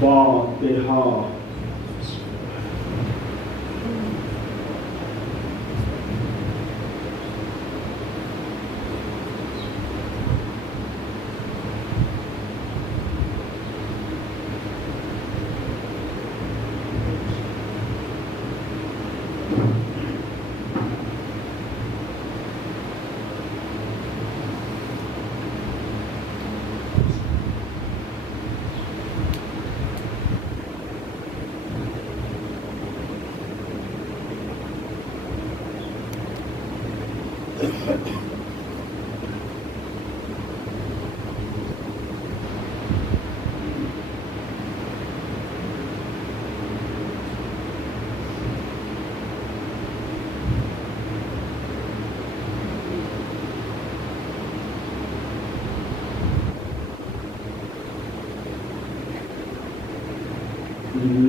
فاتحہ.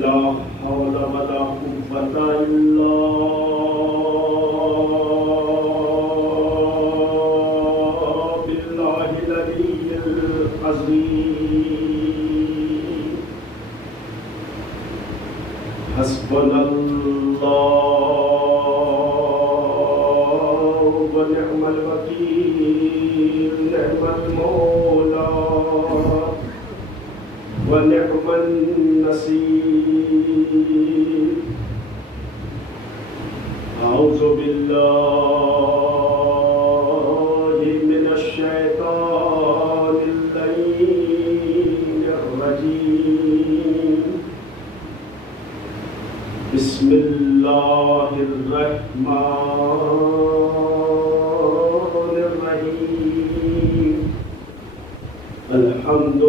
لا حول ولا قوة إلا بالله العلي العظيم. حسبنا الله ونعم الوكيل. نعم المولى ونعم النصير. أعوذ بالله من الشيطان اللعين الرجيم. بسم الله الرحمن الرحيم. الحمد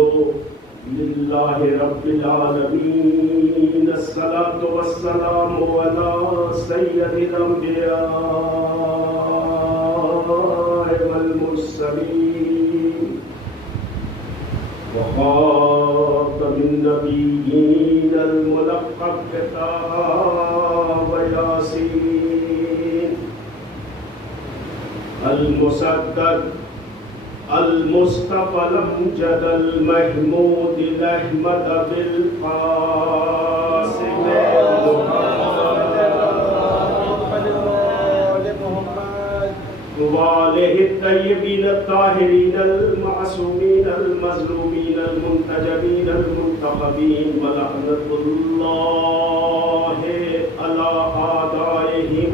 لله رب العالمين. الصلاة والسلام على سيد الأنبياء والمرسلين وخاتم النبيين الملقب بطه وياسين المصدق المصطفى الأمجد المحمود الأحمد بالقاسم وآله الطيبين الطاهرين المعصومين المظلومين المنتجبين المنتخبين. ولعنة الله على أعدائهم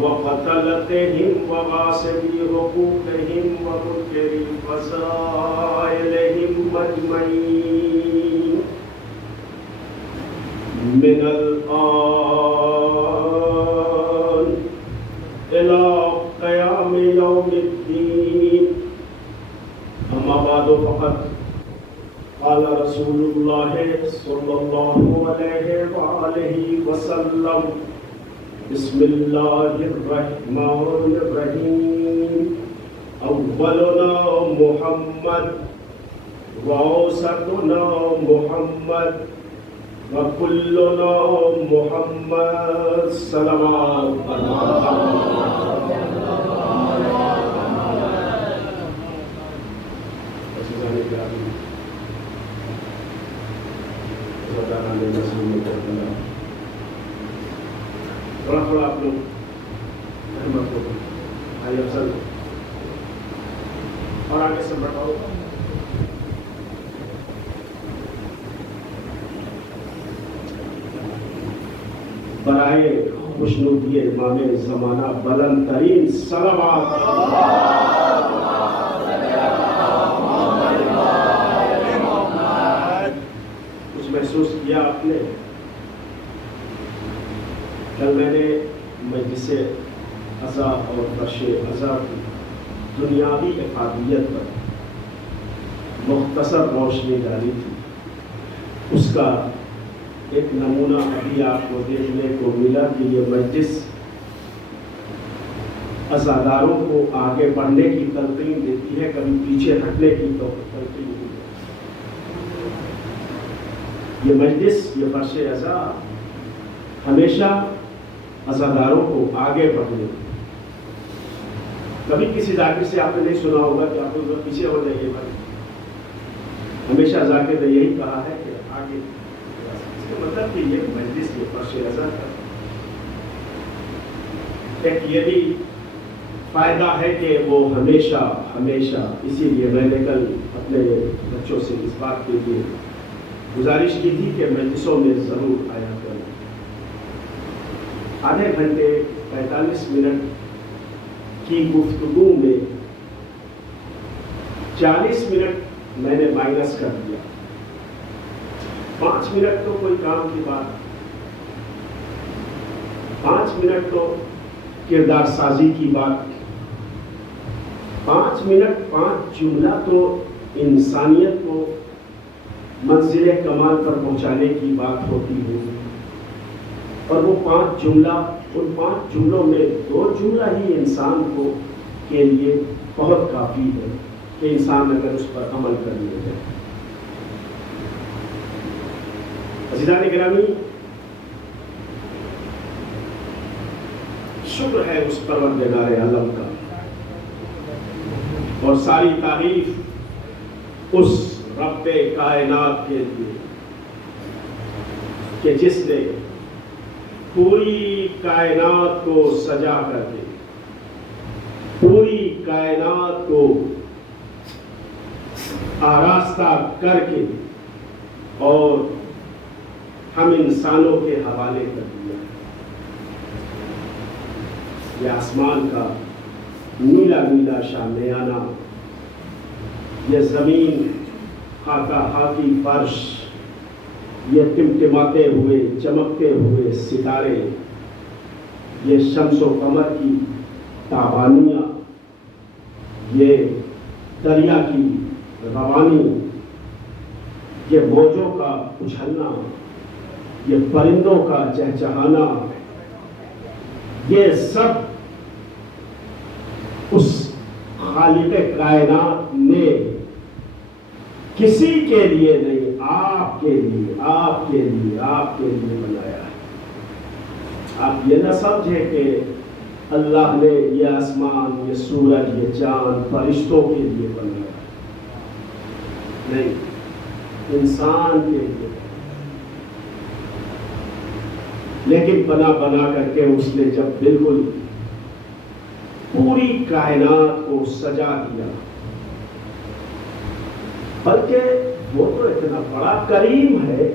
وقتلتهم وغاصبي حقوقهم ومنكري فضائلهم أجمعين من الآن إلى قيام يوم الدين. أما بعد فقد قال رسول الله صلى الله عليه وآله وسلم: بسم الله الرحمن الرحيم. أولنا محمد وأوسطنا محمد وكلنا محمد. صلوات تھوڑا آپ لوگ احمد کو بھائی افضل اور آگے سے بڑھاؤ. برائے خوشنودی امام زمانہ بلند ترین صلوات. کچھ محسوس کیا آپ نے؟ کل میں نے مجلس عزا اور فرش عزا کی دنیاوی افادیت پر مختصر روشنی ڈالی تھی. اس کا ایک نمونہ ابھی آپ کو دیکھنے کو ملا کہ یہ مجلس عزاداروں کو آگے بڑھنے کی تلقین دیتی ہے، کبھی پیچھے ہٹنے کی تلقین دیتی ہے. یہ مجلس، یہ فرش عزا ہمیشہ عزاداروں کو آگے بڑھنے. کبھی کسی ذاکر سے آپ نے نہیں سنا ہوگا کہ آپ کو پیچھے ہو جائیے بھائی. ہمیشہ ذاکر نے یہی کہا ہے کہ آگے اس کا مطلب کہ یہ مجلس یہ فرش ازا کا ایک یہ بھی فائدہ ہے کہ وہ ہمیشہ ہمیشہ، اسی لیے میں نے کل اپنے بچوں سے اس بات کے لیے گزارش کی تھی کہ مجلسوں میں ضرور آیا کریں. آدھے گھنٹے 45 منٹ کی گفتگو میں 40 منٹ میں نے مائنس کر دیا. 5 منٹ تو کوئی کام کی بات، 5 منٹ تو کردار سازی کی بات، 5 منٹ 5 جملہ تو انسانیت کو منزل کمال پر پہنچانے کی بات ہوتی ہے. اور وہ 5 جملہ، ان 5 جملوں میں 2 جملہ ہی انسان کو کے لیے بہت کافی ہے کہ انسان اگر اس پر عمل کر لے جائے. عزیزان گرامی، شکر ہے اس پروردگار عالم کا، اور ساری تعریف اس رب کائنات کے لیے کہ جس نے پوری کائنات کو سجا کر کے، پوری کائنات کو آراستہ کر کے اور ہم انسانوں کے حوالے کر دیا. یہ آسمان کا نیلا نیلا شامیانہ، یہ زمین خاکہ خاکی فرش، یہ ٹمٹماتے ہوئے چمکتے ہوئے ستارے، یہ شمس و قمر کی تابانیاں، یہ دریا کی روانی، یہ موجوں کا اچھلنا، یہ پرندوں کا چہچہانا، یہ سب اس خالق کائنات نے کسی کے لیے نہیں، آپ کے لیے، آپ کے لیے، آپ کے لیے بنایا ہے. آپ یہ نہ سمجھیں کہ اللہ نے یہ آسمان، یہ سورج، یہ چاند فرشتوں کے لیے بنایا ہے. نہیں، انسان کے لیے. لیکن بنا بنا کر کے اس نے جب بالکل پوری کائنات کو سجا دیا، بلکہ وہ تو اتنا بڑا کریم ہے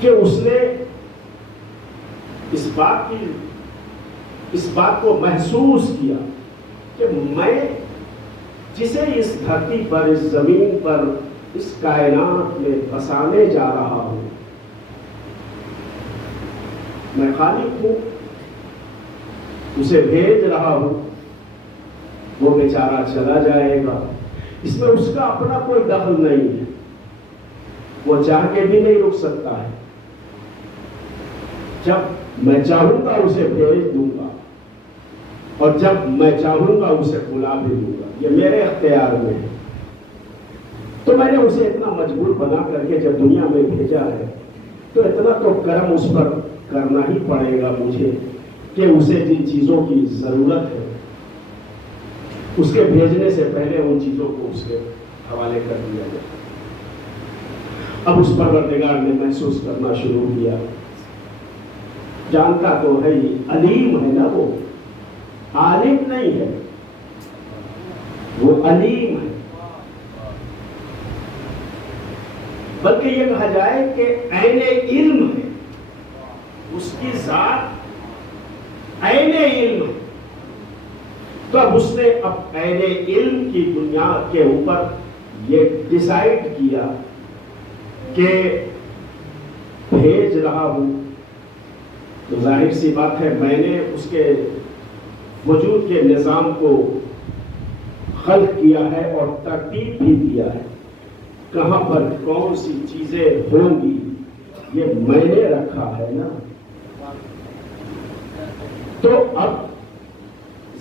کہ اس نے اس بات کو محسوس کیا کہ میں جسے اس دھرتی پر، اس زمین پر، اس کائنات میں بسانے جا رہا ہوں، میں خالق ہوں، اسے بھیج رہا ہوں. وہ بیچارہ چلا جائے گا، اس میں اس کا اپنا کوئی دخل نہیں ہے، وہ چاہ کے بھی نہیں رک سکتا ہے. جب میں چاہوں گا اسے بھیج دوں گا، اور جب میں چاہوں گا اسے بلا بھی دوں گا. یہ میرے اختیار میں ہے. تو میں نے اسے اتنا مجبور بنا کر کے جب دنیا میں بھیجا ہے، تو اتنا تو کرم اس پر کرنا ہی پڑے گا مجھے کہ اسے جن چیزوں کی ضرورت ہے اس کے بھیجنے سے پہلے ان چیزوں کو اس کے حوالے کر دیا جائے. اب اس پروردگار نے محسوس کرنا شروع کیا. جانتا تو ہے ہی، علیم ہے نا، وہ عالم نہیں ہے، وہ علیم ہے. بلکہ یہ کہا جائے کہ عین علم ہے، اس کی ذات عین علم ہے. تو اب اس نے اب عین علم کی بنیاد کے اوپر یہ ڈیسائیڈ کیا کہ بھیج رہا ہوں. تو ظاہر سی بات ہے، میں نے اس کے وجود کے نظام کو خلق کیا ہے اور ترتیب بھی دیا ہے. کہاں پر کون سی چیزیں ہوں گی یہ میں نے رکھا ہے نا. تو اب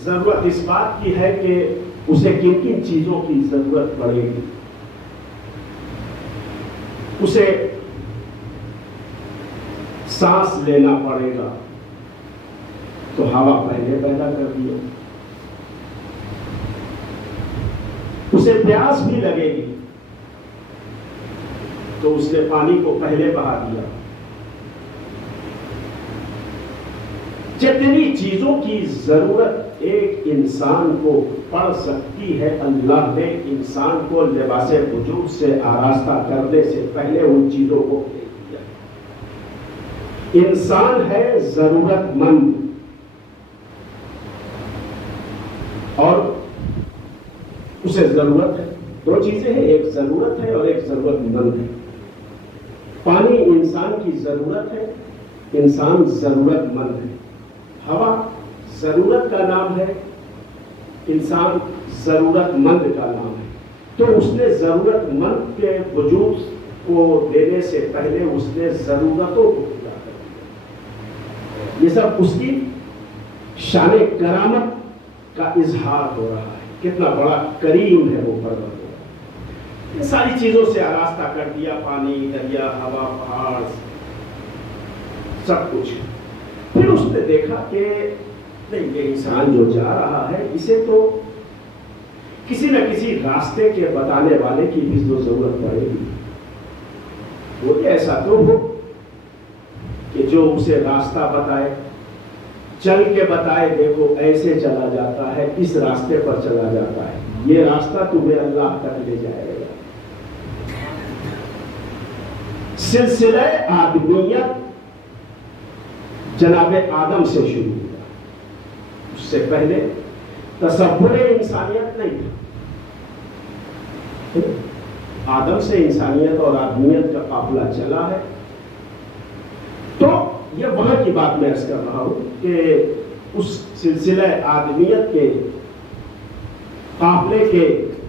ضرورت اس بات کی ہے کہ اسے کن کن چیزوں کی ضرورت پڑے گی. اسے سانس لینا پڑے گا، تو ہوا پہلے پیدا کر دیا. اسے پیاس بھی لگے گی، تو اس نے پانی کو پہلے بہا دیا. جتنی چیزوں کی ضرورت ایک انسان کو پڑ سکتی ہے، اللہ نے انسان کو لباس وجود سے آراستہ کرنے سے پہلے ان چیزوں کو دے دیا. انسان ہے ضرورت مند، اور اسے ضرورت ہے. دو چیزیں ہیں، ایک ضرورت ہے اور ایک ضرورت مند ہے. پانی انسان کی ضرورت ہے، انسان ضرورت مند ہے. ہوا ضرورت کا نام ہے، انسان ضرورت مند کا نام ہے. تو اس نے ضرورت مند کے وجود کو دینے سے پہلے اس نے ضرورتوں کو پورا کر دیا. یہ سب اس کی شان کرامت کا اظہار ہو رہا ہے. کتنا بڑا کریم ہے وہ پروردگار. یہ ساری چیزوں سے آراستہ کر دیا، پانی، دریا، ہوا، پہاڑ، سب کچھ. پھر اس نے دیکھا کہ نہیں، یہ انسان جو جا رہا ہے اسے تو کسی نہ کسی راستے کے بتانے والے کی بھی تو ضرورت پڑے گی. وہ ایسا تو ہو کہ جو اسے راستہ بتائے، چل کے بتائے، دیکھو ایسے چلا جاتا ہے، اس راستے پر چلا جاتا ہے، یہ راستہ تمہیں اللہ تک لے جائے گا. سلسلہ آدمیت جناب آدم سے شروع ہوا. اس سے پہلے تصور انسانیت نہیں تھا. آدم سے انسانیت اور آدمیت کا قافلہ چلا ہے. تو یہ وہاں کی بات میں عرض کر رہا ہوں کہ اس سلسلہ آدمیت کے قافلے کے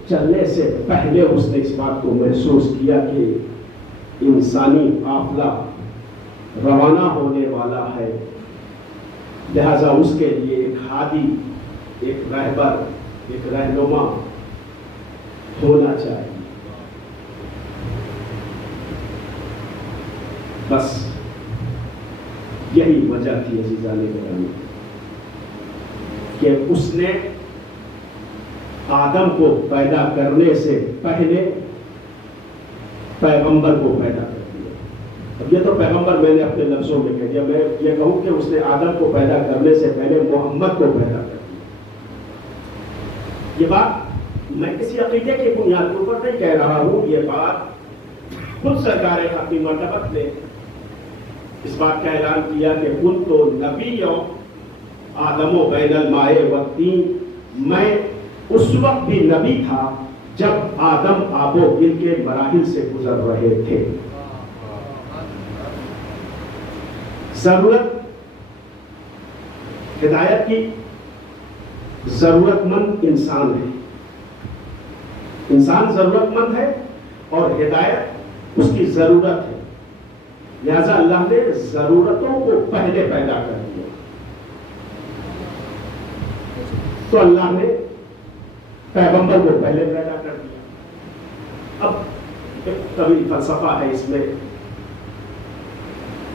چلنے سے پہلے اس نے اس بات کو محسوس کیا کہ انسانی قافلہ روانہ ہونے والا ہے، لہذا اس کے لیے ایک ہادی، ایک رہبر، ایک رہنما ہونا چاہیے. بس یہی وجہ تھی عزیزان گرامی کہ اس نے آدم کو پیدا کرنے سے پہلے پیغمبر کو پیدا کر دیا. اب یہ تو پیغمبر میں نے اپنے لفظوں میں کہہ دیا، میں یہ کہوں کہ اس نے آدم کو پیدا کرنے سے پہلے محمد کو پیدا کر دیا. یہ بات میں کسی عقیدے کی بنیاد پر نہیں کہہ رہا ہوں، یہ بات خود سرکار خاتمی مرتبت نے اس بات کا اعلان کیا کہ کن تو نبی آدم و بین الماء والطین، میں اس وقت بھی نبی تھا جب آدم آب و گل کے مراحل سے گزر رہے تھے. ضرورت ہدایت کی ضرورت مند انسان ہے. انسان ضرورت مند ہے اور ہدایت اس کی ضرورت ہے. لہذا اللہ نے ضرورتوں کو پہلے پیدا کر دیا. تو اللہ نے پیغمبر کو پہلے پیدا کر دیا. اب ایک طویل فلسفہ ہے اس میں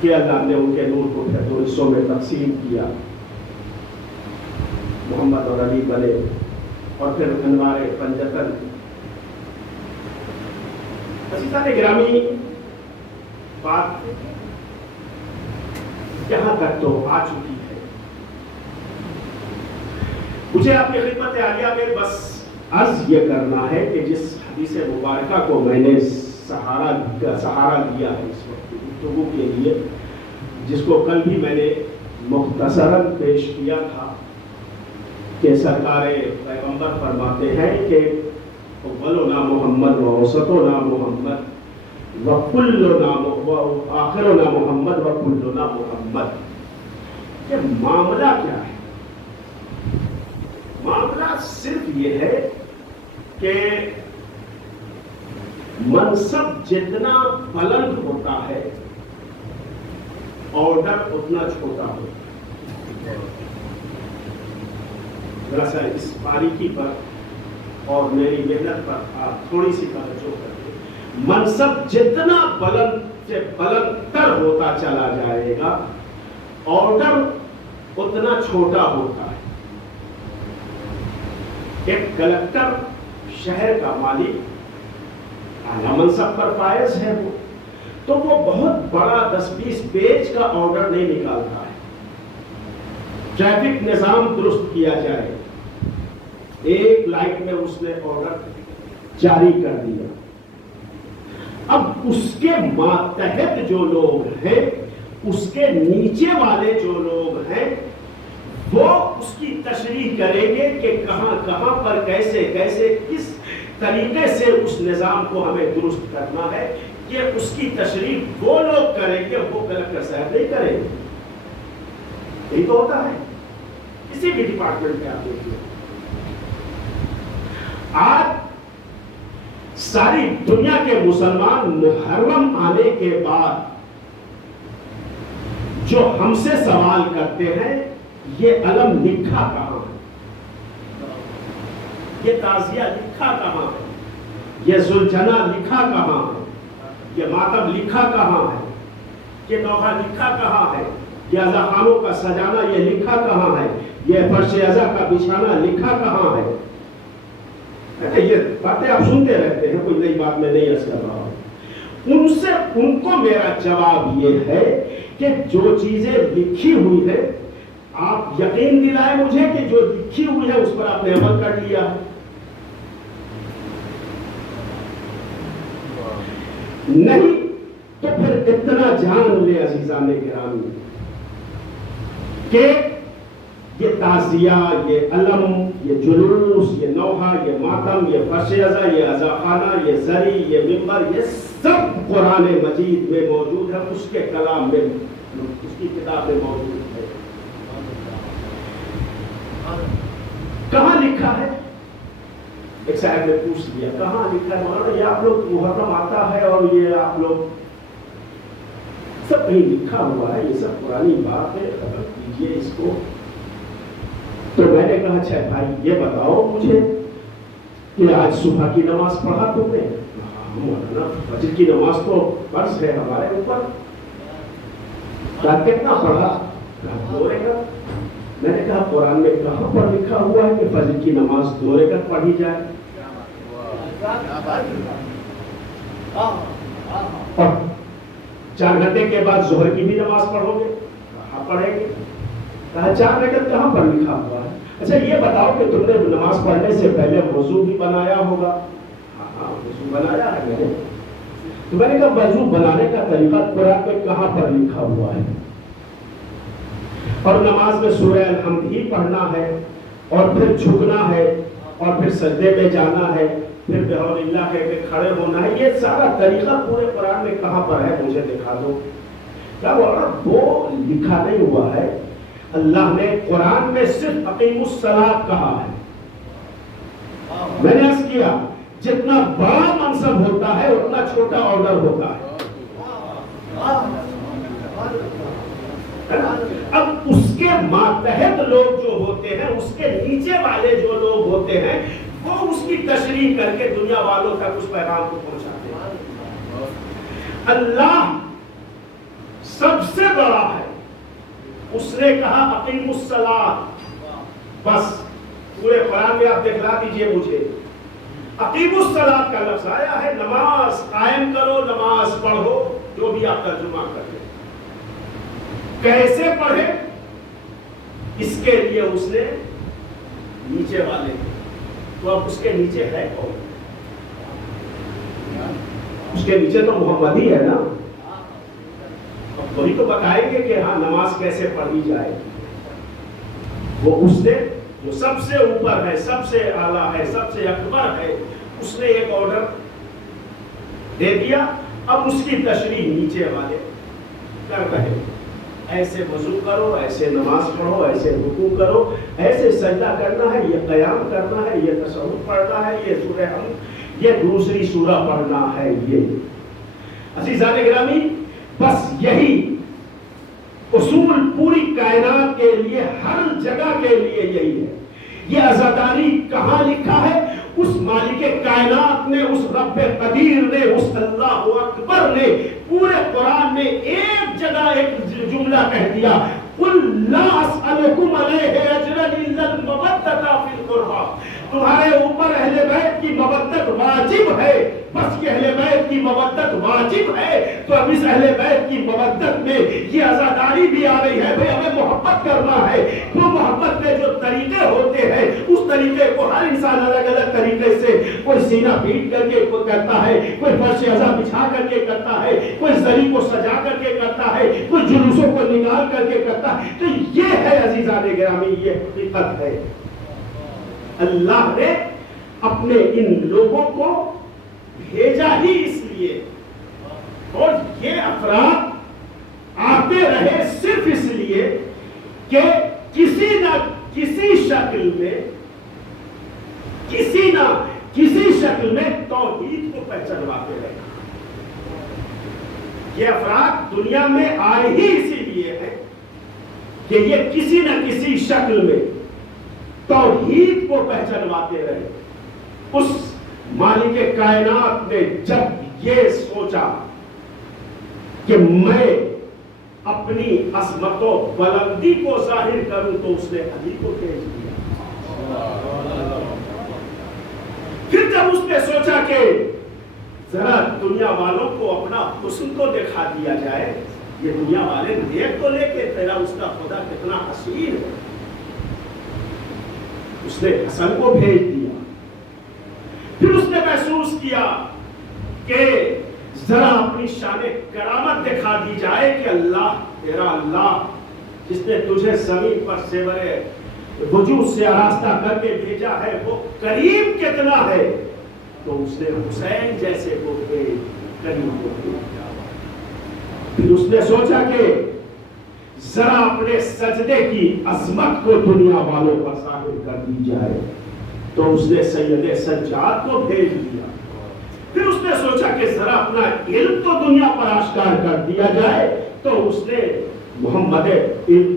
کہ اللہ نے ان کے نور کو پھر دو حصوں میں تقسیم کیا. محمد اور علی بنے اور پھر انوار پنجتن. عزیزان گرامی، بات یہاں تک تو آ چکی ہے. مجھے آپ کی خدمت عالیہ میں بس عرض یہ کرنا ہے کہ جس حدیث مبارکہ کو میں نے سہارا لیا ہے اس وقت گفتگو کے لیے، جس کو کل بھی میں نے مختصراً پیش کیا تھا کہ سرکار پیغمبر فرماتے ہیں کہ اولنا محمد و اوسطنا محمد و کلنا و آخرنا محمد و کلنا محمد. یہ معاملہ کیا ہے؟ معاملہ صرف یہ ہے کہ منصب جتنا بلند ہوتا ہے آرڈر اتنا چھوٹا ہوتا ہے. ذرا سا اس باریکی پر اور میری محنت پر آپ تھوڑی سی توجہ کریں. منصب جتنا بلند سے بلند تر ہوتا چلا جائے گا آرڈر اتنا چھوٹا ہوتا ہے. ایک کلکٹر شہر کا مالک اعلیٰ منصب پر فائز ہے، وہ تو وہ بہت بڑا 10-20 پیج کا آرڈر نہیں نکالتا ہے. ٹریفک نظام درست کیا جائے، ایک لائٹ میں اس نے آرڈر جاری کر دیا. اب اس کے ماتحت جو لوگ ہیں، اس کے نیچے والے جو لوگ ہیں، وہ اس کی تشریح کریں گے کہ کہاں کہاں پر کیسے کیسے کس طریقے سے اس نظام کو ہمیں درست کرنا ہے. کہ اس کی تشریح وہ لوگ کریں گے، وہ کلکٹر صاحب نہیں کریں گے. یہی تو ہوتا ہے کسی بھی ڈپارٹمنٹ میں. آپ دیکھیے آج ساری دنیا کے مسلمان محرم آنے کے بعد جو ہم سے سوال کرتے ہیں، یہ علم لکھا کہاں ہے، یہ تعزیہ لکھا کہاں ہے، یہ ذوالجناح لکھا کہاں ہے، یہ ماتم لکھا کہاں ہے، یہ نوحہ لکھا کہاں ہے، یہ عزاخانوں کا سجانا یہ لکھا کہاں ہے، یہ فرش عزا کا بچھانا لکھا کہاں ہے. یہ باتیں آپ سنتے رہتے ہیں، کوئی نئی بات میں نہیں عرض کر رہا ہوں. ان کو میرا جواب یہ ہے کہ جو چیزیں لکھی ہوئی ہیں، آپ یقین دلائیں مجھے کہ جو لکھی ہوئی ہے اس پر آپ نے عمل کر لیا ہے. نہیں تو پھر اتنا جان لے عزیزان گرامی کہ یہ تعزیہ، یہ علم، یہ جلوس، یہ نوحہ، یہ ماتم، یہ فرش عزا، یہ عزاخانہ، یہ زری، یہ ممبر، یہ سب قرآن مجید میں موجود ہے. اس کے کلام میں، اس کی کتاب میں موجود ہے. کہاں لکھا ہے؟ ایک صاحب نے پوچھ لیا کہاں لکھا ہے؟ مولانا یہ آپ لوگ محرم آتا ہے اور یہ آپ لوگ سب کہیں لکھا ہوا ہے، یہ سب پرانی بات ہے، ختم کیجئے اس کو. تو میں نے کہا اچھا بھائی یہ بتاؤ مجھے کہ آج صبح کی نماز پڑھا تم نے؟ مولانا فجر کی نماز تو فرض ہے ہمارے اوپر. کتنا پڑھا؟ 2 رکعت. میں نے کہا قرآن میں کہاں پر لکھا ہوا ہے کہ فجر کی نماز 2 رکعت پڑھی جائے؟ اور 4 گھنٹے کے بعد ظہر کی بھی نماز پڑھو گے؟ کہاں پڑھیں گے؟ کہا 4 رکعت کہاں پر لکھا ہوا ہے؟ اچھا یہ بتاؤ کہ تم نے نماز پڑھنے سے پہلے وضو بھی بنایا ہوگا؟ ہاں وضو بنایا ہے میں نے. تو میں نے کہا وضو بنانے کا طریقہ قرآن میں کہاں پر لکھا ہوا ہے؟ اور نماز میں سورہ الحمد ہی پڑھنا ہے، اور پھر جھکنا ہے، اور پھر سجدے میں جانا ہے، پھر بحول اللہ کہہ کے کھڑے ہونا ہے. یہ سارا طریقہ پورے قرآن میں کہاں پر ہے؟ مجھے دکھا دو. کیا بول رہا؟ وہ لکھا نہیں ہوا ہے. اللہ نے قرآن میں صرف اقیموا الصلاۃ کہا ہے. میں نے عرض کیا جتنا بڑا منصب ہوتا ہے اتنا چھوٹا آرڈر ہوتا ہے. اب اس کے ماتحت لوگ جو ہوتے ہیں، اس کے نیچے والے جو لوگ ہوتے ہیں، وہ اس کی تشریح کر کے دنیا والوں تک اس پیغام کو پہنچاتے ہیں. اللہ سب سے بڑا ہے. اس نے کہا اقیموا الصلاۃ. بس پورے قرآن میں آپ دکھلا دیجئے مجھے اقیموا الصلاۃ کا لفظ آیا ہے. نماز قائم کرو، نماز پڑھو، جو بھی آپ ترجمہ کرتے. کیسے پڑھے؟ اس کے لیے اس نے نیچے والے. تو اب اس کے نیچے ہے کون؟ اس کے نیچے تو محمد ہی ہے نا. اب وہی تو بتائیں گے کہ ہاں نماز کیسے پڑھی جائے. وہ اس نے جو سب سے اوپر ہے، سب سے اعلیٰ ہے، سب سے اکبر ہے، اس نے ایک آرڈر دے دیا. اب اس کی تشریح نیچے والے کر رہے. ایسے وضو کرو، ایسے نماز پڑھو، ایسے رکوع کرو، ایسے سجدہ کرنا ہے، یہ قیام کرنا ہے، یہ تشہد پڑھنا ہے، یہ سورہ حمد، یہ دوسری سورہ پڑھنا ہے. یہ عزیزان گرامی بس یہی اصول پوری کائنات کے لیے، ہر جگہ کے لیے یہی ہے. یہ عزاداری کہاں لکھا ہے؟ اس مالک کائنات نے، اس رب قدیر نے، اس اللہ اکبر نے پورے قرآن میں ایک جگہ ایک جملہ کہہ دیا، قُلْ لَا أَسْأَلُكُمْ عَلَيْهِ أَجْرًا إِلَّا الْمَوَدَّةَ فِي الْقُرْبَى. تمہارے اوپر پر اہل بیت کی مودت واجب ہے، بس یہ اہل بیت کی مودت واجب ہے، تو اب اس اہل بیت کی مودت میں یہ عزاداری بھی آ رہی ہے، بھئی ہمیں محبت کرنا ہے۔ وہ محبت کے جو طریقے ہوتے ہیں اس طریقے کو ہر انسان الگ الگ طریقے سے، کوئی سینہ پیٹ کر کے کرتا ہے، کوئی فرش عزا بچھا کر کے کرتا ہے، کوئی زری کو سجا کر کے کرتا ہے، کوئی جلوسوں کو نکال کر کے کرتا ہے۔ تو یہ ہے عزیزان گرامی، یہ حقیقت ہے۔ اللہ نے اپنے ان لوگوں کو بھیجا ہی اس لیے، اور یہ افراد آتے رہے صرف اس لیے کہ کسی نہ کسی شکل میں، کسی نہ کسی شکل میں توحید کو پہچانواتے رہے۔ یہ افراد دنیا میں آئے ہی اسی لیے ہیں کہ یہ کسی نہ کسی شکل میں توحید کو پہچانواتے رہے۔ اس مالک کائنات نے جب یہ سوچا کہ میں اپنی عظمت و بلندی کو ظاہر کروں، تو اس نے علی کو بھیج دیا۔ پھر جب اس نے سوچا کہ ذرا دنیا والوں کو اپنا حسن کو دکھا دیا جائے، یہ دنیا والے دیکھ تو لے کے تیرا اس کا خدا کتنا حسین ہے، اس نے حسن کو بھیج دیا۔ پھر اس نے محسوس کیا کہ ذرا اپنی شان کرامت دکھا دی جائے کہ اللہ، تیرا اللہ جس نے تجھے زمین پر زیورے وجود سے آراستہ کر کے بھیجا ہے، وہ کریم کتنا ہے۔ تو اس نے حسین جیسے کو کریم کو بھیجا۔ پھر اس نے سوچا کہ ذرا اپنے سجدے کی عظمت کو دنیا والوں پر ظاہر کر دی جائے، تو اس نے سید سجاد کو بھیج دیا۔ پھر اس نے سوچا کہ ذرا اپنا علم تو دنیا پر آشکار کر دیا جائے، تو اس نے محمد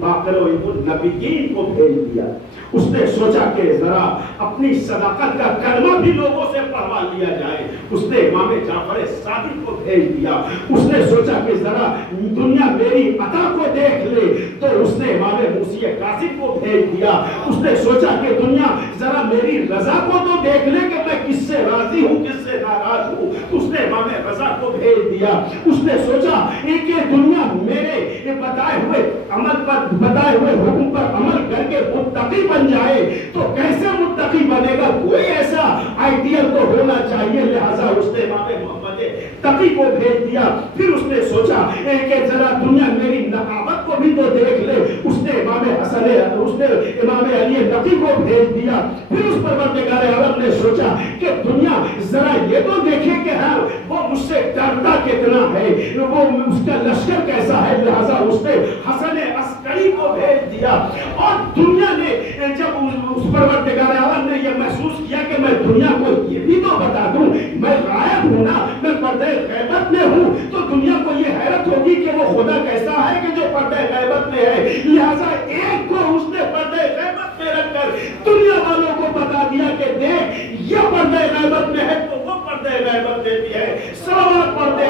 باقر و النبیین کو بھیج دیا۔ اس نے سوچا کہ ذرا اپنی صداقت کا کلمہ بھی لوگوں سے پڑھوا لیا جائے، اس نے امام جعفر صادق کو بھیج دیا۔ اس نے سوچا کہ ذرا دنیا میری عطا کو دیکھ لے، تو اس نے امام موسی کاظم کو بھیج دیا۔ اس نے سوچا کہ دنیا ذرا میری رضا کو تو دیکھ لے کہ میں کس سے راضی ہوں، کس سے ناراض ہوں، اس نے امام رضا کو بھیج دیا۔ اس نے سوچا کہ دنیا میرے بتائے ہوئے عمل پر، بتائے ہوئے حکم پر عمل کر کے متقی بن جائے، تو کیسے متقی بنے گا؟ کوئی ایسا آئیڈیل تو ہونا چاہیے، لہذا اس نے امام محمد تقی کو بھیج دیا۔ پھر اس نے سوچا کہ ذرا دنیا میری نقابت کو بھی تو دیکھ لے، اس نے امام حسن، اس نے امام علی نقی کو بھیج دیا۔ پھر اس پروردگار عالم نے سوچا کہ دنیا ذرا یہ تو دیکھے کہ ہاں وہ مجھ سے ڈرتا کتنا ہے، وہ اس کا لشکر کیسا ہے، لہذا اس نے حسن عسکری کو بھیج دیا۔ اور دنیا نے جب اس پروردگار عالم نے یہ محسوس کیا کہ میں دنیا کو یہ بھی تو بتا دوں میں غائب ہوں نا، میں پردہ غیبت میں ہوں، تو دنیا کو یہ حیرت ہوگی کہ وہ خدا کیسا ہے کہ جو پردہ غیبت میں ہے، لہذا ایک کو اس نے پردہ غیبت میں رکھ کر دنیا والوں کو بتا دیا کہ دیکھ یہ پردہ غیبت میں ہے، تو وہ پردہ غیبت دیتی ہے۔ صلوات پڑھتے ہیں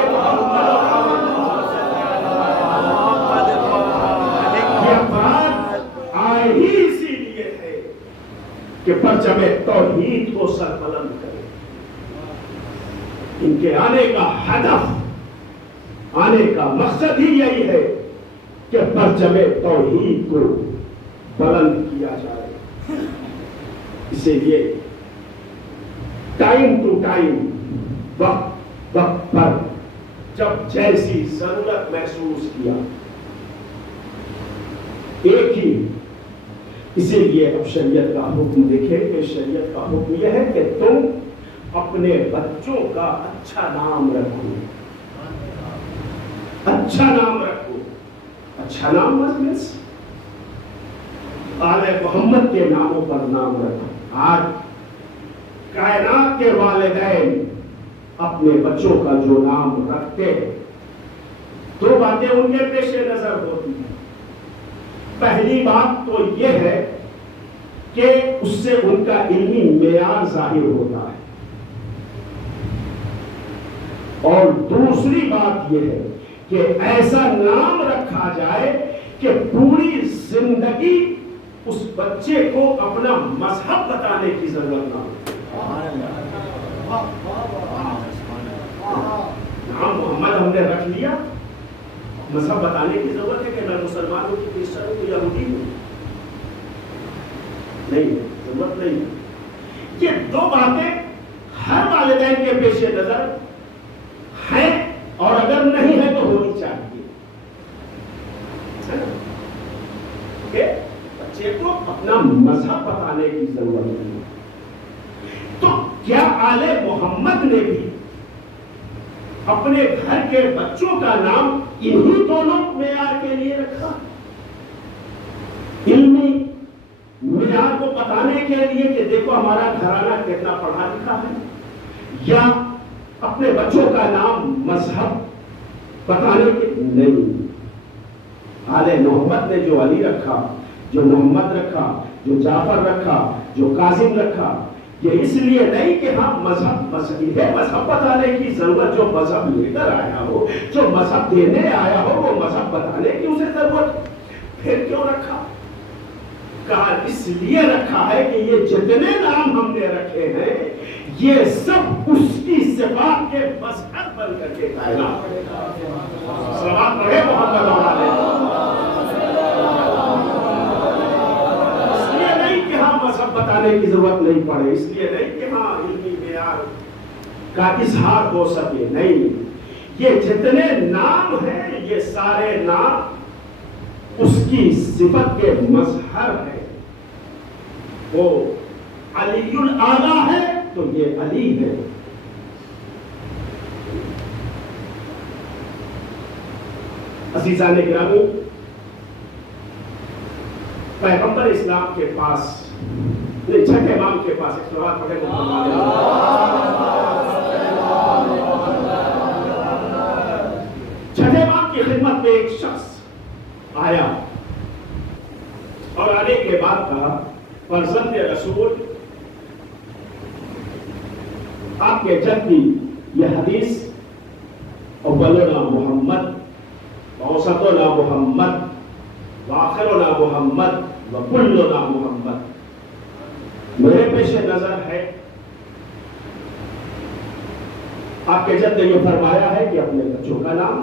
ہی اسی لیے ہے کہ پرچم توحید کو سربلند کرے۔ ان کے آنے کا ہدف، آنے کا مقصد ہی یہی ہے کہ پرچم توحید کو بلند کیا جائے۔ اسی لیے ٹائم ٹو ٹائم، وقت وقت پر جب جیسی ضرورت محسوس کیا، ایک ہی، اسی لیے اب شریعت کا حکم دیکھیں کہ شریعت کا حکم یہ ہے کہ تم اپنے بچوں کا اچھا نام رکھو، اچھا نام رکھو۔ اچھا نام مطلب آل محمد کے ناموں پر نام رکھو۔ آج کائنات کے والدین اپنے بچوں کا جو نام رکھتے ہیں، دو باتیں ان کے پیش نظر ہوتی ہیں۔ پہلی بات تو یہ ہے کہ اس سے ان کا علمی معیار ظاہر ہوتا ہے، اور دوسری بات یہ ہے کہ ایسا نام رکھا جائے کہ پوری زندگی اس بچے کو اپنا مذہب بتانے کی ضرورت نہ ہو۔ نام محمد ہم نے رکھ لیا، مذہب بتانے کی ضرورت ہے کہ میں مسلمان ہوں کہ کرسچن ہوں کہ یہودی ہوں؟ نہیں، ضرورت نہیں۔ یہ دو باتیں ہر والدین کے پیش نظر ہیں، اور اگر نہیں ہے تو ہونی چاہیے کہ بچے کو اپنا مذہب بتانے کی ضرورت نہیں۔ تو کیا آل محمد نے بھی اپنے گھر کے بچوں کا نام انہی دونوں معیار کے لیے رکھا؟ علمی معیار کو بتانے کے لیے کہ دیکھو ہمارا گھرانہ کتنا پڑھا لکھا ہے، یا اپنے بچوں کا نام مذہب بتانے کے؟ نہیں۔ آل محمد نے جو علی رکھا، جو محمد رکھا، جو جعفر رکھا، جو قاسم رکھا، یہ اس لیے نہیں کہ ہاں مذہب بتانے کی ضرورت، جو مذہب لے کر آیا ہو، جو مذہب دینے آیا ہو، وہ مذہب بتانے کی اسے ضرورت، پھر کیوں رکھا؟ کہا اس لیے رکھا ہے کہ یہ جتنے نام ہم نے رکھے ہیں یہ سب اس کی صفات کے مظہر بن کر کے کائنات صلوات پڑھے محمد علیہ۔ اس لیے نہیں کہ ہاں مذہب بتانے کی ضرورت نہیں پڑے، اس لیے نہیں کہ ہاں علمی معیار کا اظہار ہو سکے، نہیں، یہ جتنے نام ہیں یہ سارے نام اس کی صفت کے مظہر ہے۔ وہ علی الاعلیٰ ہے تو یہ علی ہے۔ عزیزان گرامی، پیغمبر اسلام کے پاس چھٹے امام کے پاس ایک سوال پڑھے چھٹے امام کی خدمت میں ایک شخص آیا اور آنے کے بعد کہا فرزند رسول، آپ کے جد کی یہ حدیث اولنا محمد اوسطنا محمد وآخرنا محمد وکلنا محمد، میرے پیش نظر ہے آپ کے جد نے یہ فرمایا ہے کہ اپنے بچوں کا نام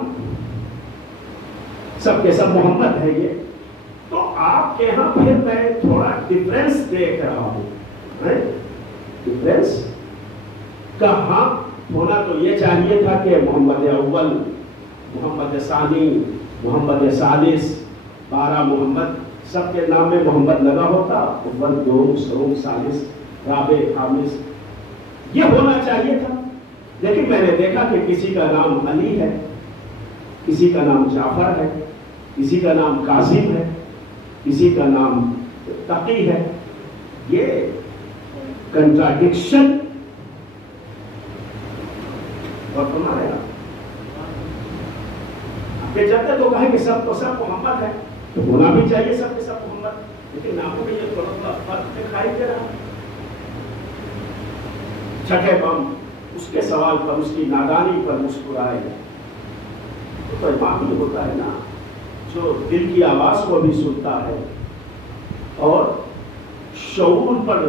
سب کے سب محمد ہے، یہ تو آپ کے ہاں پھر میں تھوڑا ڈفرینس دیکھ رہا ہوں۔ ڈفرینس کہاں ہونا تو یہ چاہیے تھا کہ محمد اول، محمد ثانی، محمد ثالث، 12 محمد، سب کے نام میں محمد لگا ہوتا، اول، دوم، سوم، ثالث، رابع، خامس، یہ ہونا چاہیے تھا۔ لیکن میں نے دیکھا کہ کسی کا نام علی ہے، کسی کا نام جعفر ہے، کسی کا نام قاسم ہے، کسی کا نام تقی ہے۔ یہ کنٹراڈکشن اور تمہارے آپ کے جب تک تو کہیں کہ سب کو سب محمد ہے تو ہونا بھی چاہیے سب کے سب محمد، لیکن ناموں میں یہ تھوڑا فرق دکھائی دے رہا۔ چھٹے امام اس کے سوال پر، اس کی نادانی پر مسکرائے۔ تو امام ہی ہوتا ہے نا جو دل کی آواز کو بھی سنتا ہے اور شعور پر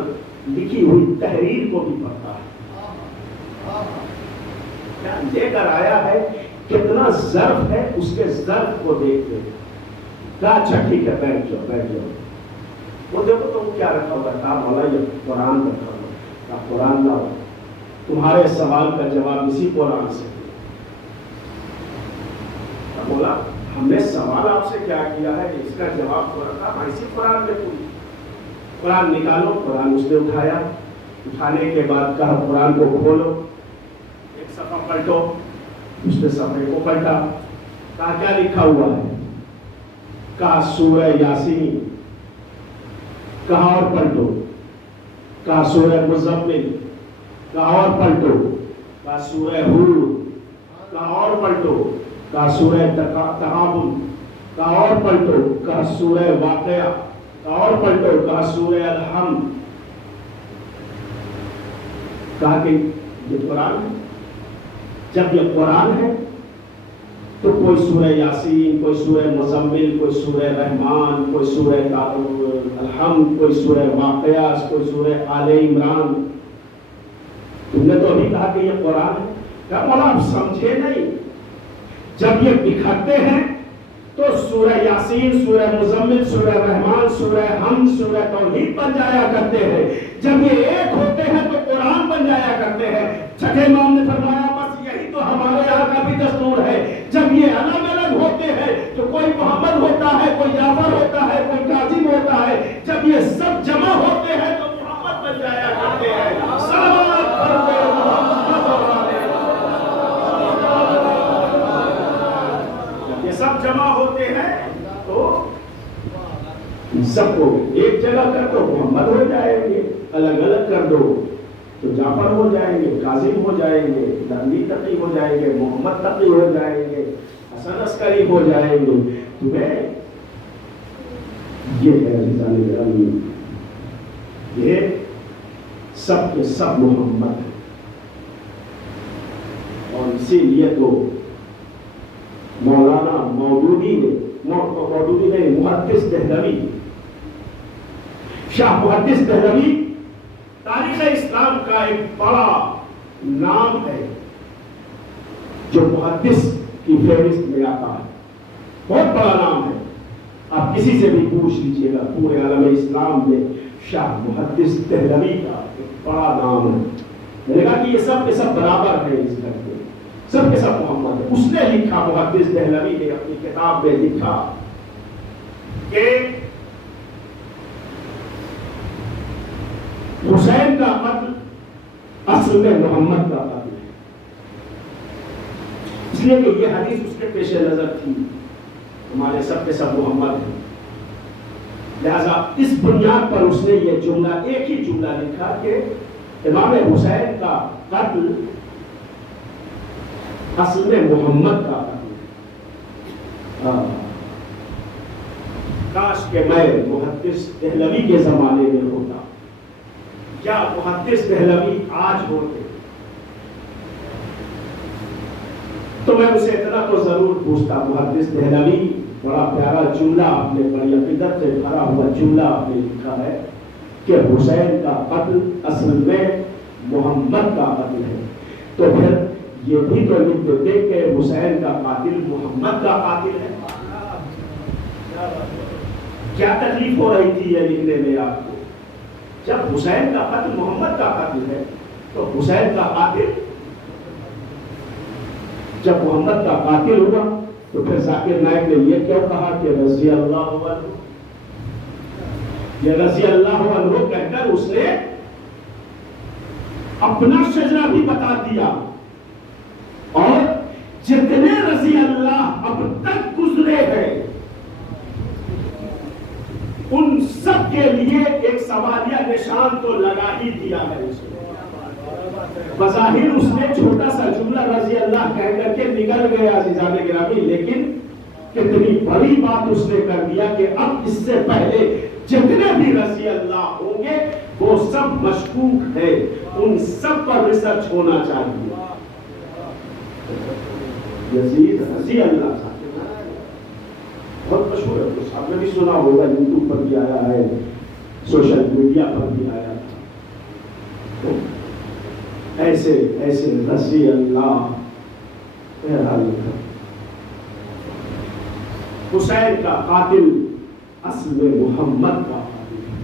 لکھی ہوئی تحریر کو بھی پڑھتا ہے۔ کیا لے کر آیا ہے، کتنا ظرف ہے، اس کے ظرف کو دیکھ لیں۔ کہا اچھا ٹھیک ہے، بیٹھ جاؤ بیٹھ جاؤ۔ وہ دیکھو تم کیا رکھا ہوگا، کہا مولا یہ قرآن رکھا ہوگا، کہا قرآن لاؤ، تمہارے سوال کا جواب اسی قرآن سے۔ بولا ہم نے سوال آپ سے کیا کیا ہے، اس کا جواب تو رکھا اسی قرآن میں پوری۔ قرآن نکالو، قرآن اس نے اٹھایا، اٹھانے کے بعد کہا قرآن کو کھولو، ایک صفحہ پلٹو، اس نے صفحے کو پلٹا، کہا کیا لکھا ہوا ہے، کہا سورہ یاسین، کہا اور پلٹو، کہا سورہ مزمل، کہا اور پلٹو، کہا سورہ ہود، کہا اور پلٹو، کہا سورہ تغابن، کہا اور پلٹو، کہا سورہ واقعہ، کہا اور پلٹو، کہا سورہ الحمد۔ کہا کہ یہ قرآن ہے، جب یہ قرآن ہے تو کوئی سورہ یاسین، کوئی سورہ مزمل، کوئی سورہ رحمان، کوئی سورہ الحمد، کوئی سورہ واقعہ، کوئی سورہ آل عمران، تم نے تو ابھی کہا کہ یہ قرآن ہے. کہا مولا آپ سمجھے نہیں, جب یہ بکھرتے ہیں تو سورہ یاسین, سورہ مزمل, سورہ رحمان, سورہ حمد, سورہ توحید بن جایا کرتے ہیں. جب یہ ایک ہوتے ہیں تو قرآن بن جایا کرتے ہیں. چھٹے امام نے فرمایا بس یہی تو ہمارے یہاں کا بھی دستور ہے. جب یہ الگ الگ ہوتے ہیں تو کوئی محمد ہوتا ہے, کوئی جعفر ہوتا ہے, کوئی کاظم ہوتا ہے. جب یہ سب جمع ہوتے ہیں تو محمد بن جایا کرتے ہیں. صلوات پڑھتے سب جمع ہوتے ہیں تو سب کو ایک جگہ کر دو محمد ہو جائیں گے, الگ الگ کر دو تو جعفر ہو جائیں گے, کاظم ہو جائیں گے, علی تقی ہو جائیں گے, محمد تقی ہو جائیں گے, حسن عسکری ہو جائیں گے. تمہیں یہ ہے عزیزان گرامی, یہ سب کے سب محمد ہیں. اور اسی لیے تو مولانا مودودی نے محدث دہلوی, شاہ محدث دہلوی تاریخ اسلام کا ایک بڑا نام ہے جو محدث کی فہرست میں آتا ہے. بہت بڑا نام ہے. آپ کسی سے بھی پوچھ لیجئے گا پورے عالم اسلام میں شاہ محدث دہلوی کا ایک بڑا نام ہے. میں نے کہا کہ یہ سب کے سب برابر ہے, اس گھر کے سب کے سب محمد ہے. اس نے لکھا, محدث دہلوی نے اپنی کتاب میں لکھا کہ حسین کا قتل اصل میں محمد کا قتل ہے. اس لیے کہ یہ حدیث اس کے پیش نظر تھی, ہمارے سب کے سب محمد ہیں. لہذا اس بنیاد پر اس نے یہ جملہ, ایک ہی جملہ لکھا کہ امام حسین کا قتل اصل میں محمد کا قتل ہے. کاش کہ میں محدث دہلوی کے زمانے میں ہوتا, کیا محدث دہلوی آج ہوتے تو میں اسے اتنا تو ضرور پوچھتا. محدث دہلوی بڑا پیارا جملہ آپ نے, بڑی عقیدت سے بھرا ہوا جملہ آپ نے لکھا ہے کہ حسین کا قتل اصل میں محمد کا قتل ہے. تو پھر یہ بھی تو لکھ دیتے کہ حسین کا قاتل محمد کا قاتل ہے. کیا تکلیف ہو رہی تھی یہ لکھنے میں آپ کو؟ جب حسین کا قتل محمد کا قتل ہے تو حسین کا قاتل جب محمد کا قاتل ہوا تو پھر ذاکر نائک نے یہ کیوں کہا کہ رضی اللہ عنہ, یہ رضی اللہ عنہ کہہ کر اس نے اپنا شجرہ بھی بتا دیا, اور جتنے رضی اللہ اب تک گزرے ہیں ان سب کے لیے ایک سوالیہ نشان تو لگا ہی دیا ہے. اس نے بظاہر اس نے چھوٹا سا جملہ رضی اللہ کہہ کر کے نکل گیا عزیزان گرامی, لیکن کتنی بڑی بات اس نے کر دیا کہ اب اس سے پہلے جتنے بھی رضی اللہ ہوں گے وہ سب مشکوک ہیں, ان سب پر ریسرچ ہونا چاہیے. یزید رضی اللہ بہت مشہور ہے, کچھ آپ نے بھی سنا ہوگا, یوٹیوب پر بھی آیا ہے, سوشل میڈیا پر بھی آیا تھا. ایسے ایسے رضی اللہ حسین کا قاتل اصل میں محمد کا قاتل ہے.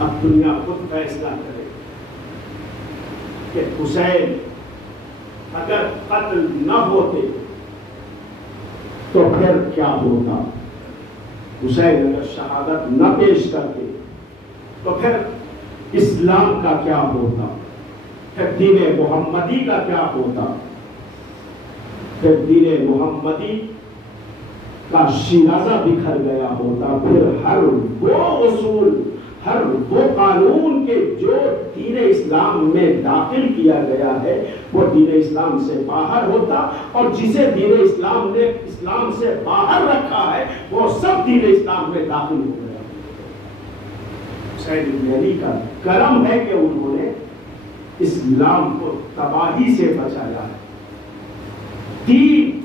اب دنیا خود فیصلہ کرے کہ حسین اگر قتل نہ ہوتے تو پھر کیا ہوتا. حسین اگر شہادت نہ پیش کرتے تو پھر اسلام کا کیا ہوتا, پھر دین محمدی کا کیا ہوتا, پھر دین محمدی کا شیرازہ بکھر گیا ہوتا. پھر ہر وہ اصول, ہر وہ قانون کے جو دین اسلام میں داخل کیا گیا ہے وہ دین اسلام سے باہر ہوتا, اور جسے دین اسلام نے اسلام سے باہر رکھا ہے وہ سب دین اسلام میں داخل ہو گیا. حسین بن علی کا کرم ہے کہ انہوں نے اسلام کو تباہی سے بچایا ہے. دین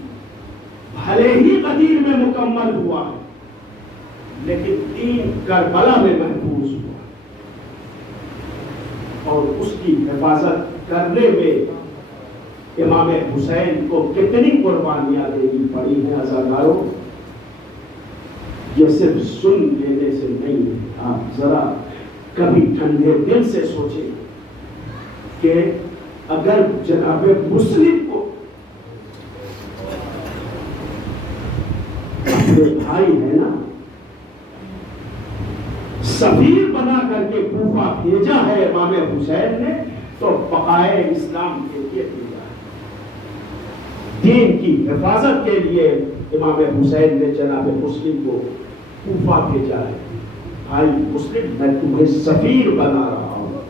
بھلے ہی قدیر میں مکمل ہوا ہے لیکن دین کربلا میں محفوظ ہوا. اور اس کی حفاظت کرنے میں امام حسین کو کتنی قربانیاں دینی پڑی ہیں عزاداروں، یہ صرف سن لینے سے نہیں ہے۔ آپ ذرا کبھی ٹھنڈے دل سے سوچیں کہ اگر جناب مسلم کو اپنے بھائی ہے نا سفیر بنا کر کے کوفہ بھیجا ہے امام حسین نے، تو بقائے اسلام کے لیے بھیجا ہے، دین کی حفاظت کے لیے امام حسین نے جناب مسلم کو کوفہ بھیجا ہے۔ بھائی مسلم، میں تمہیں سفیر بنا رہا ہوں۔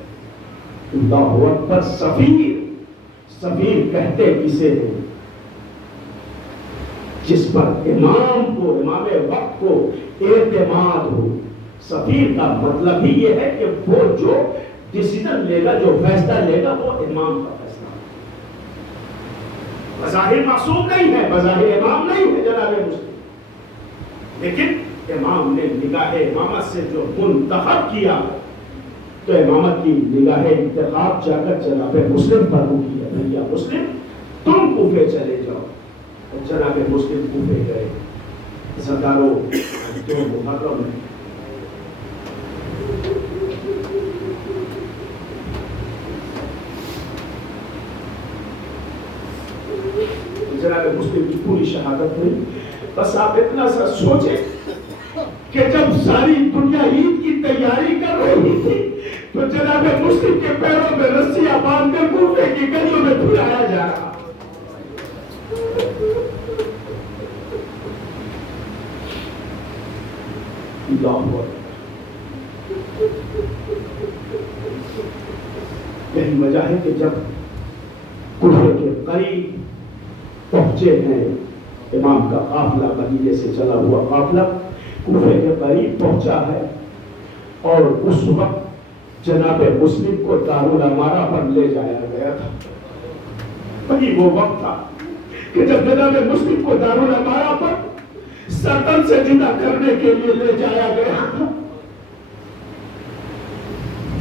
اللہ اکبر، سفیر، سفیر کہتے کسے ہیں؟ جس پر امام کو، امام وقت کو اعتماد ہو۔ سفیر کا مطلب ہی یہ ہے کہ وہ جو ڈیسیژن لے گا، جو فیصلہ لے گا، وہ امام کا فیصلہ ہے۔ بظاہر معصوم نہیں ہے، بظاہر امام نہیں ہے جناب مسلم، لیکن امام نے نگاہ امامت سے جو منتخب کیا تو امامت کی نگاہ انتخاب جا کر جناب مسلم پر ہوئی ہے۔ بھیا مسلم، تم کوفے چلے جاؤ، اور جناب مسلم کوفے گئے۔ سرداروں، جو محرم ہے، جناب مسلم کی پوری شہادت ہوئی۔ بس آپ اتنا سا سوچیں کہ جب ساری دنیا عید کی تیاری کر رہی تھی تو جناب مسلم کے پیروں میں رسیاں باندھ کر کوفے کی گلیوں میں پھرایا جا رہا۔ یہی وجہ ہے کہ جب کوفے کے قریب پہنچے ہیں، امام کا قافلہ، مدینے سے چلا ہوا قافلہ کوفے کے قریب پہنچا ہے، اور اس وقت جناب مسلم کو دارالامارہ پر لے جایا گیا تھا۔ وہی وہ وقت تھا کہ جب جناب مسلم کو دارالامارہ پر سرطن سے جدا کرنے کے لیے لے جایا گیا تھا۔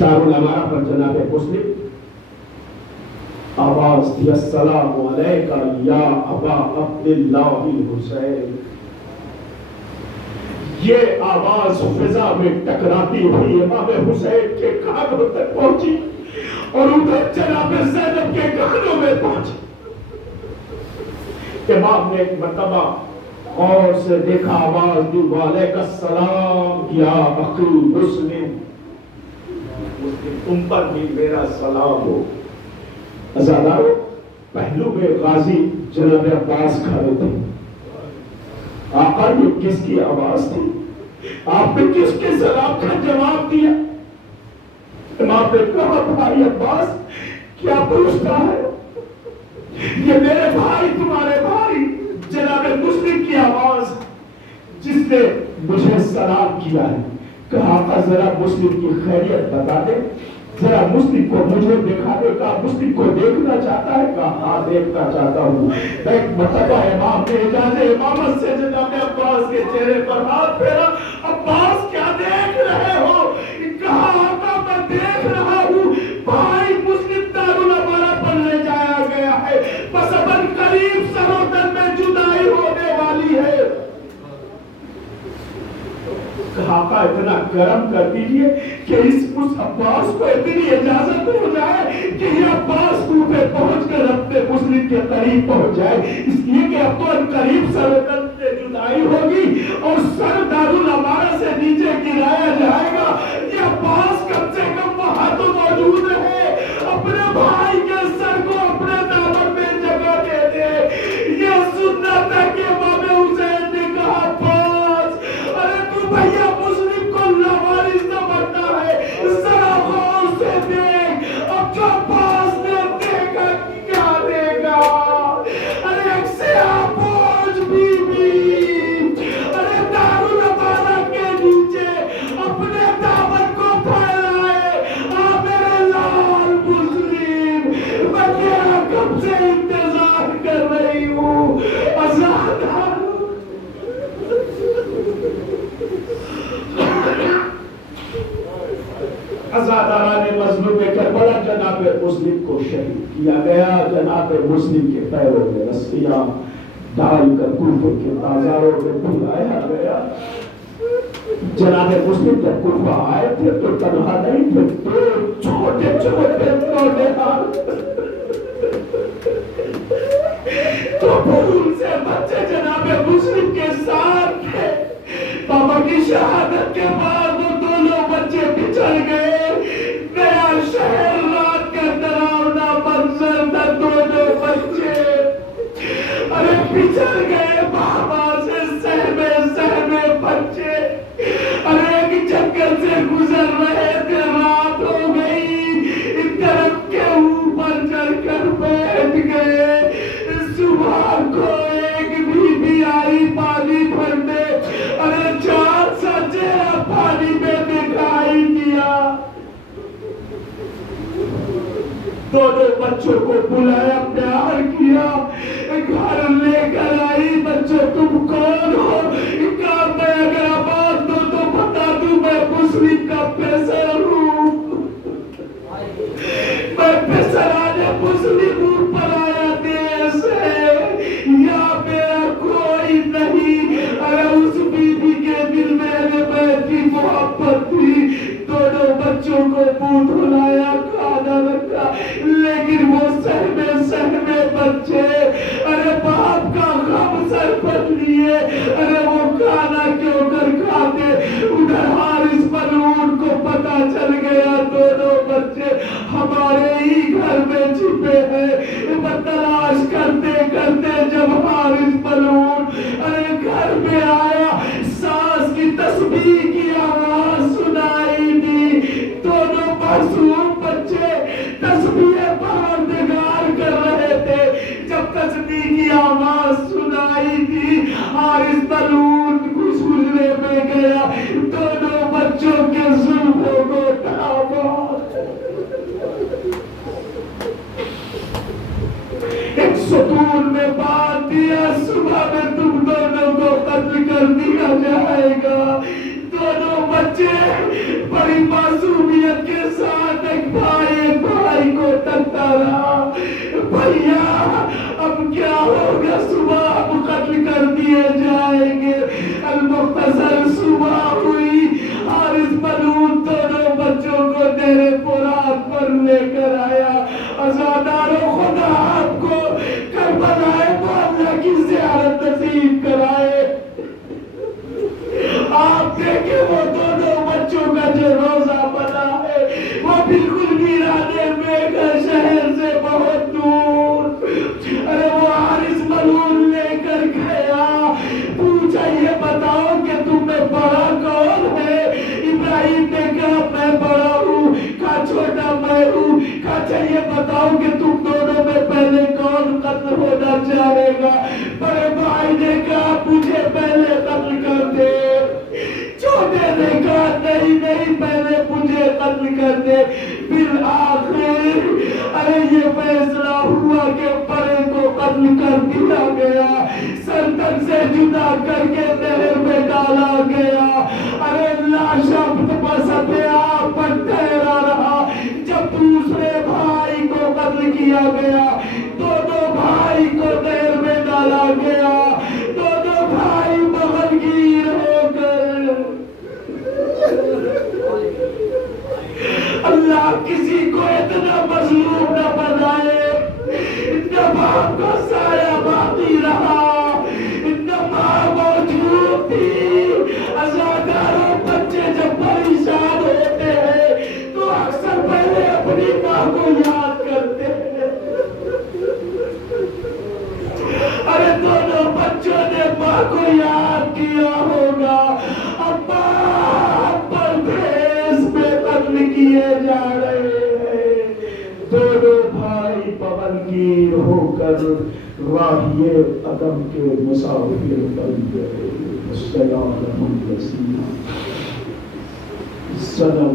دارالامارہ پر جناب مسلم آواز دی، السلام علیکہ یا ابا عبداللہ الحسین۔ یہ آواز فضا میں ٹکراتی ہوئی امام حسین کے کانوں تک پہنچی اور ادھر جناب زینب کے کانوں میں پہنچی۔ امام نے ایک مرتبہ غور سے دیکھا، آواز دی، وعلیکم السلام یا اخی مسلم، تم پر بھی میرا سلام ہو۔ عزادارو، پہلو میں غازی جناب عباس کھڑے تھے۔ آقا یہ کس کی آواز تھی؟ آپ نے کس کے سلام کا جواب دیا؟ امام نے کہا، بھائی عباس کیا پوچھتا ہے؟ یہ میرے بھائی، تمہارے بھائی جناب مسلم کی آواز جس نے مجھے سلام کیا ہے۔ کہا آقا ذرا مسلم کی خیریت بتا دے، ذرا مسلم کو مجھے دکھا دے۔ کہا مسلم کو دیکھنا چاہتا ہے؟ کہا ہاں دیکھنا چاہتا ہوں۔ ایک مرتبہ امام نے اجازت امامت سے جناب عباس کے چہرے پر ہاتھ پھیرا۔ عباس کیا دیکھ رہے ہو؟ کہا آقا میں دیکھ رہا ہوں بھائی مسلم دارالامارہ پر لے جایا گیا ہے، بس اب قریب سروتن میں جدائی ہونے والی ہے۔ آقا اتنا کرم کر دیجئے کہ اس عباس کو اتنی اجازت ہو جائے کہ یہ عباس کوفے پہنچ کر اپنے مسلم کے قریب پہنچ جائے، اس لیے کہ اب تو قریب سروتن سے جدائی ہوگی اور سر دارالامارہ سے نیچے گرایا جائے گا۔ یہ عباس کم سے کم وہاں تو موجود رہے، اپنے بھائی کے سر کو اپنے دامن میں جگہ دے دے۔ یہ سنت ہے کہ امام حسین نے کہا، عباس ارے تو بھیا مسلم کو لاوارث سمجھتا ہے، ذرا غور سے دیکھ اب جو عباس نے دیکھا کیا دے گا۔ ارے ایک سیاہ فوج بی بی ارے دارالامارہ کے نیچے اپنے دامن ہمارے مظلوم کربلا جناب مسلم کو شہید کیا گیا، جناب مسلم کے پیروں میں رسیاں ڈال کر کوفے کے بازاروں میں بلایا گیا۔ جناب مسلم جب کوفہ آئے تھے تو تنہا نہیں تھے، دو چھوٹے چھوٹے نوجوان تو پھول سے بچے جناب مسلم کے ساتھ تھے۔ بابا کی شہادت کے بعد وہ دونوں بچے بچھڑ گئے۔ نیا شہر رات کا ڈراؤنا منظر تھا، دونوں بچے ارے بچھڑ گئے بابا سے، سہمے سہمے بچے ارے ایک چکر سے گزر رہے تھے، رات ہو گئی، درخت کے اوپر چڑھ کر بیٹھ گئے۔ صبح کو ایک بی آئی پانی بھرنے، ارے چاند سا چہرہ پانی میں دکھائی دیا۔ دونوں بچوں کو بلایا، پیار کیا، گھر لے کر آئی۔ بچوں تم کون ہو؟ کہا میں اگر آباد دو تو بتا دوں میں مسلم کا پیسر ہوں، میں پیسرانے مسلم ہوں، پرایا دیش ہے، یا میرا کوئی نہیں۔ ارے اس بیوی کے دل میں کی محبت تھی۔ دونوں بچوں کو منہ دھلایا، کھانا رکھا، لیکن وہ سہمے سہمے بچے ارے باپ کا غم سر پر لیے، ارے وہ کھانا کیوں کر کھاتے۔ ادھر حارث ملعون کو پتا چل گیا دونوں بچے ہمارے ہی گھر میں چھپے ہیں۔ تلاش کرتے کرتے جب حارث ملعون ارے گھر میں آیا، سانس کی تسبیح کی آواز سنائی دی۔ دونوں معصوم بچے تسبیح پروردگار کر رہے تھے۔ جب تسبیح کی آواز سنائی دی، حارث ملعون گھسنے میں گیا، دونوں بچوں کے زلفوں کو تھاما، ایک ستون میں باندھ دیا، صبح میں تم دونوں کو قتل کر دیا جائے گا۔ دونوں بچے بڑی معصومیت کے ساتھ ایک بھائی کو تکتا رہا، بھیا اب کیا ہوگا، صبح ہم قتل کر دیے جائیں گے۔ المختصر صبح ہوئی، حارث ملعون دونوں بچوں کو دیر فرات پر لے کر آیا۔ عزادارو خدا آپ کو کربلا معلیٰ کی زیارت نصیب کرائے۔ آپ دیکھیں وہ دونوں بچوں کا جو روزہ بنا ہے، وہ بالکل ویرانے میں شہر سے بہت دور۔ ارے وہ حارث ملعون لے کر گیا، پوچھا یہ بتاؤ کہ تم میں بڑا کون ہے؟ ابراہیم نے کہا میں بڑا ہوں، کہا چھوٹا میں ہوں، کہا چاہیے بتاؤ کہ تم دونوں میں پہلے کون قتل ہونا چاہے گا؟ بڑے بھائی نے کہا مجھے پہلے قتل کر دے، چھوٹے نے کہا نہیں نہیں پہلے مجھے قتل کر دے۔ بالآخر ارے یہ فیصلہ ہوا کہ بڑے کو قتل کر دیا گیا، سر تک سے جدا کر کے نہر میں ڈالا گیا۔ ارے لاشا سطح پر ٹھہرا رہا۔ جب دوسرے بھائی کو قتل کیا گیا، دونوں بھائی کو نہر میں ڈالا گیا، دونوں بھائی بغلگیر ہو کر۔ اللہ کسی کو اتنا مظلوم نہ بنائے، نہ باپ کا سایہ باقی رہا، نہ ماں موجود تھی۔ عزاداروں بچے جب پریشان ہوتے ہیں تو اکثر پہلے اپنی ماں کو یاد کرتے ہیں۔ ارے دونوں بچوں نے ماں کو یاد کیا ہوگا، ابا پردیس میں قتل کیے جا رہے ہیں۔ دونوں بھائی پونگیر ہو کر راہی عدم کے مسافر بن گئے۔ السلام علیکم۔ صنم